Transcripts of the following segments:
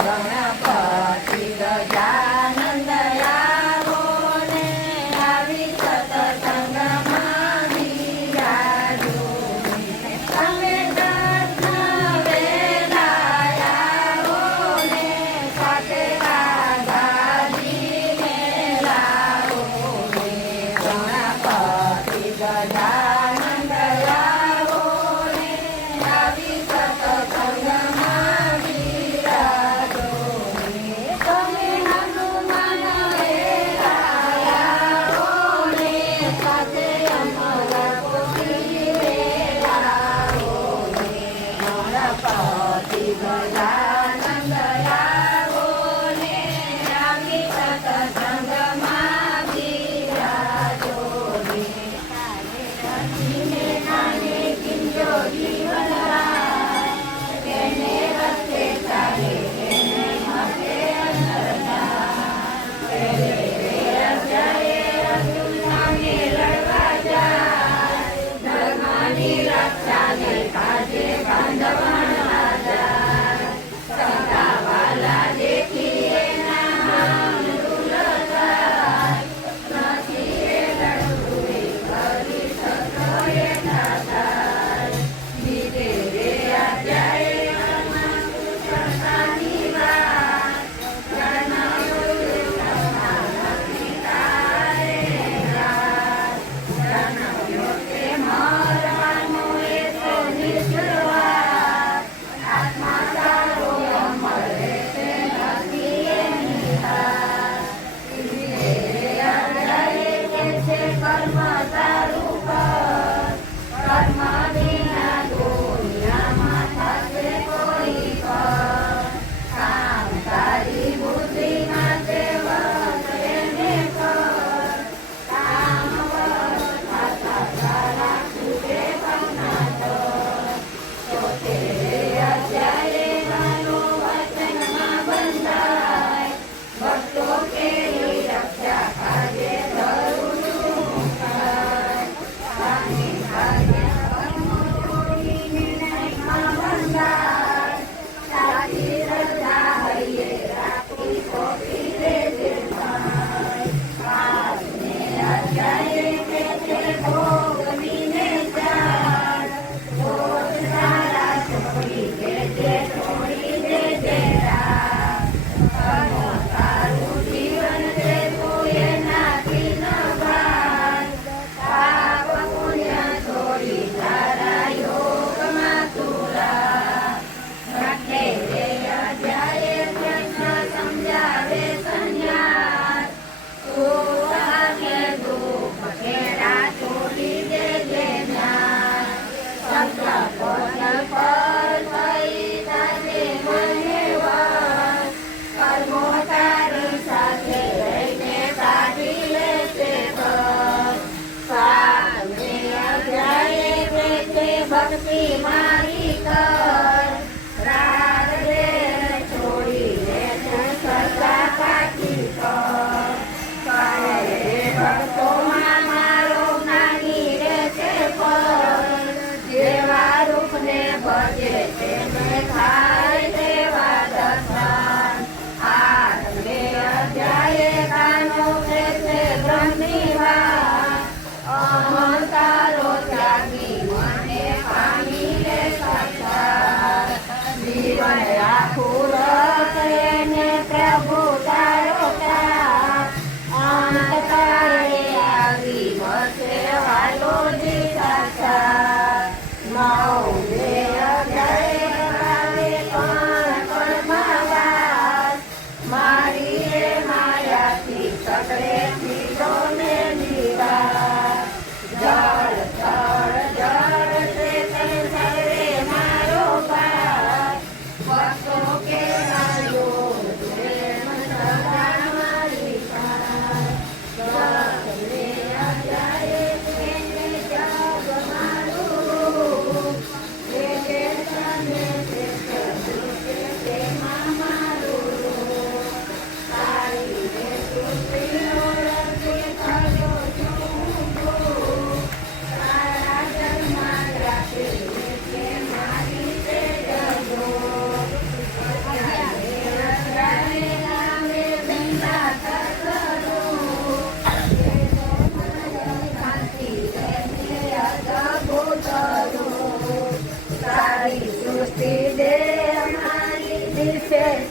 ગણપતિ ગજાનંદ આવો ને આવી સત્સંગમાં બિરાજો ને. તમે દર્શન વેલા આવો ને સાથે રાધાજીને લાવો ને. ગણપતિ ગજાનંદ આવો ને આવી સત્સંગમાં બિરાજો ને.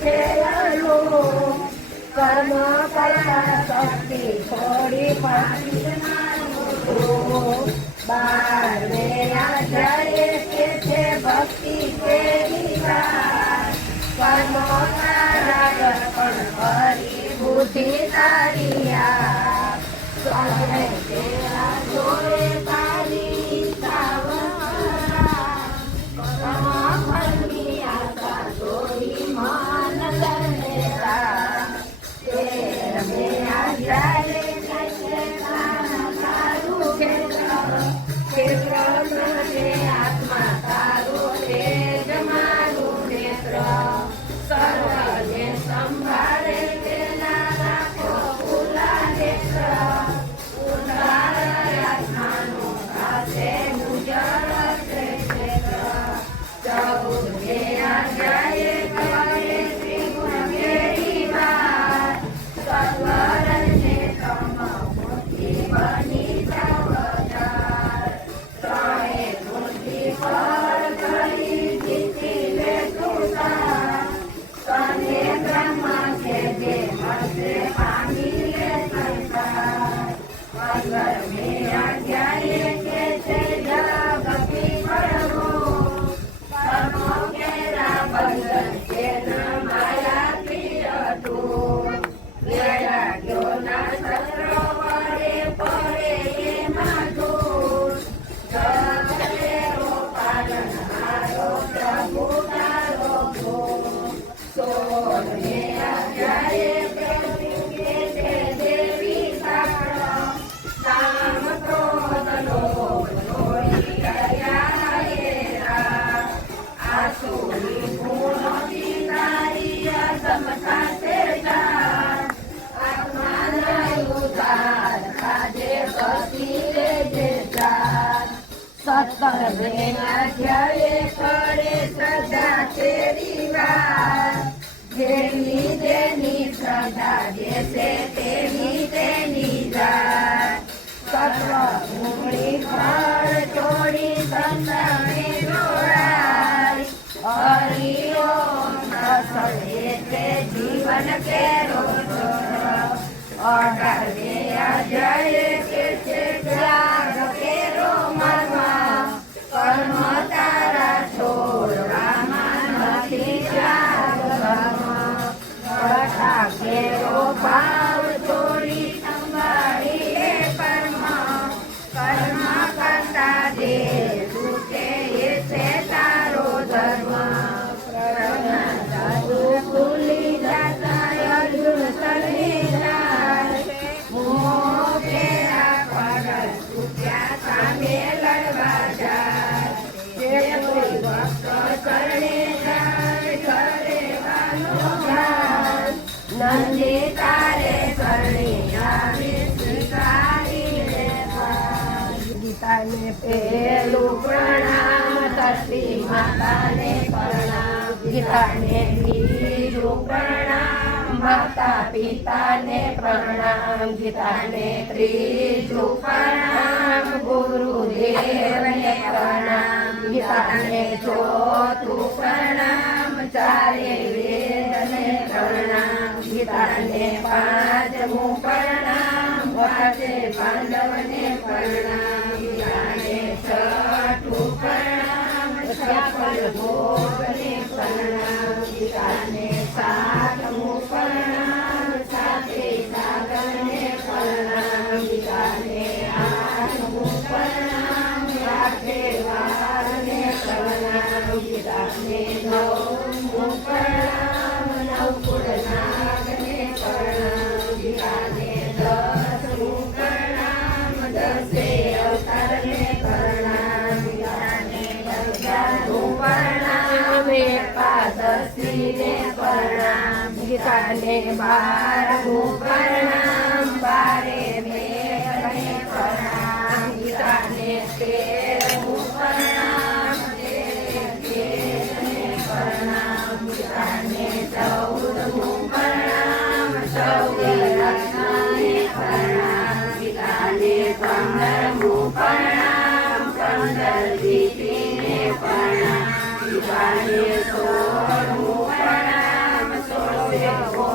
છેલ્લું કર્મ કરતા શક્તિ થોડી પાણી બારમે અધ્યાય કે છે ભક્તિ કેવી વાત કર્મ રાગ પણ કરી બુદ્ધિ તારી જોડે તારી ફળની આશા જોડી મન ધનેરા તેરમે અધ્યાય કે છે તારું ક્ષેત્ર આત્મા તારું તેજ મારું નેત્ર સર્વને સંભાળે તેના રાખો ખુલ્લા નેત્ર આત્માનું પાસે ગુજર ક્ષેત્ર ચૌદમે અધ્યાય કરે ત્રિગુણ કેરી વાત સત્વરને તમ મૂર્તિ બની જવદાર ત્રણે મૂર્તિ પર કરી જીતી લે તુસાર તને બ્રહ્મ છે જે હશે પામી લે સંસાર પંદરમે અધ્યાય કે છે જગતિ પડવું કર્મો કેરા બંધન તેના માયાથી હતું વૈરાગ્યોના શસ્ત્રો વડે પડે એમાં ધૂળ જગતેરો પાલનહારો પ્રભુ તારો ભૂ સોળમે અધ્યાય પ્રભુ કે છે દેવી સાક્ષ કામ ક્રોધ લોભ છોડી ગયા એરા આસુરી ગુણોથી તારી અસમતા છે જાણ આત્માના ઉધાર આજે બસી લેજે જાણ સત્તરમે અધ્યાય કરે શ્રદ્ધા તેરી વાત જેની તેની શ્રદ્ધા દેશે તેની તેની જાત સર્વ ઉમળી ફળ છોડી સંતાને જોડાય હરિઓમ રસળે તે જીવન કેરો અઢારમે અધ્યાય કે છે ત્યાગ કેરો મર્મ કર્મ તારા છોડવામાં નથી ત્યાગ કથા કેરો ભાવ છોડી સંભાળી લે કર્મ કર્મ કરતા દે તૂટે એ છે તારો ધર્મ પ્રજ્ઞા સાધુ ભૂલી જાતા અર્જુન તરી જાય મોહ ફેરા પાગલ તૂટ્યા સામે લડવા જાય જે કોઈ ભક્ત કરણે જાય કરે વાલો ઘાત નંદી તારે કરણી આવી સ્વીકારી લે ગીતાને પેલું પ્રણામ ધરતી માતાને પ્રણામ ગીતાને બીજું પ્રણામ માતા પિતાને પ્રણામ ગીતાને ત્રીજું પ્રણામ ગુરુદેવને પ્રણામ ગીતાને ચોથું પ્રણામ ચારે વેદને પ્રણામ ગીતાને પાંચમું પ્રણામ પાંચે પાંડવને પ્રણામ ગીતાને છઠ્ઠું પ્રણામ છપ્પન ભોગને પ્રણામ ગીતાને સાતમું પ્રણામ સાતે સાગરને પ્રણામ ગીતાને આઠમું પ્રણામ આઠે વારને પ્રણામ ગીતાને નવમું પ્રણામ નવકુળનાગને પ્રણામ ગીતાને દસમું પ્રણામ દસે અવતારને પ્રણામ ગીતાને 11મું પ્રણામ એકાદશીને પ્રણામ ગીતાને 12મું પ્રણામ બારે મેઘને પ્રણામ ગીતાને 13મું પ્રણામ તેરે પ્રણામ ગીતાને 14મું પ્રણામ ચૌદે રત્નને પ્રણામ ગીતાને 15મું પ્રણામ 15 દીકરીને પ્રણામ ગીતાને 16મું પ્રણામ 16 દેવો